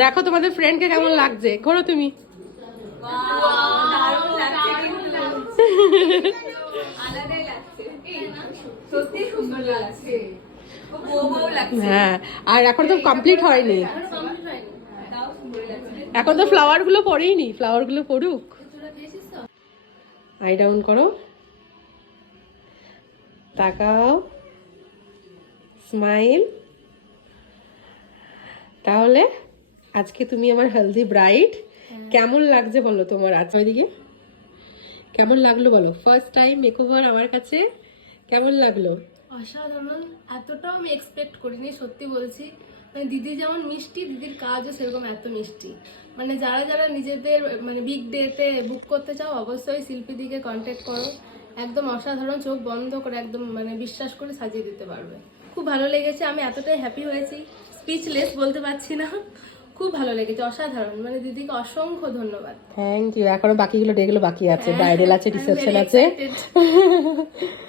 দেখো তোমাদের ফ্রেন্ডকে কেমন লাগছে, ঘোরো তুমি। হ্যাঁ, আর এখন তো কমপ্লিট হয়নি, এখন তো ফ্লাওয়ার গুলো পড়েইনি, ফ্লাওয়ার গুলো পড়ুক। আই ডাউন করো, তাকাও, স্মাইল। তাহলে আজকে তুমি আমার হেলদি ব্রাইড, কেমন লাগছে বলো তোমার? আজ ওইদিকে কেমন লাগলো বলো? ফার্স্ট টাইম মেকওভার আমার কাছে, কেমন লাগলো? অসাধারণ, এতটাও আমি এক্সপেক্ট করিনি, সত্যি বলছি। মানে দিদি যেমন মিষ্টি, দিদির কাজও সেরকম এত মিষ্টি। মানে যারা যারা নিজেদের মানে বিগ ডেতে বুক করতে চাও, অবশ্যই শিল্পীদিকে কন্ট্যাক্ট করো। একদম অসাধারণ, চোখ বন্ধ করে একদম মানে বিশ্বাস করে সাজিয়ে দিতে পারবে। খুব ভালো লেগেছে, আমি এতটাই হ্যাপি হয়েছি, স্পিচলেস, বলতে পারছি না। খুব ভালো লেগেছে, অসাধারণ। মানে দিদিকে অসংখ্য ধন্যবাদ। Thank you. এখনো বাকিগুলো ডেগুলো বাকি আছে, ব্রাইডাল আছে, I'm রিসেপশন very আছে। excited.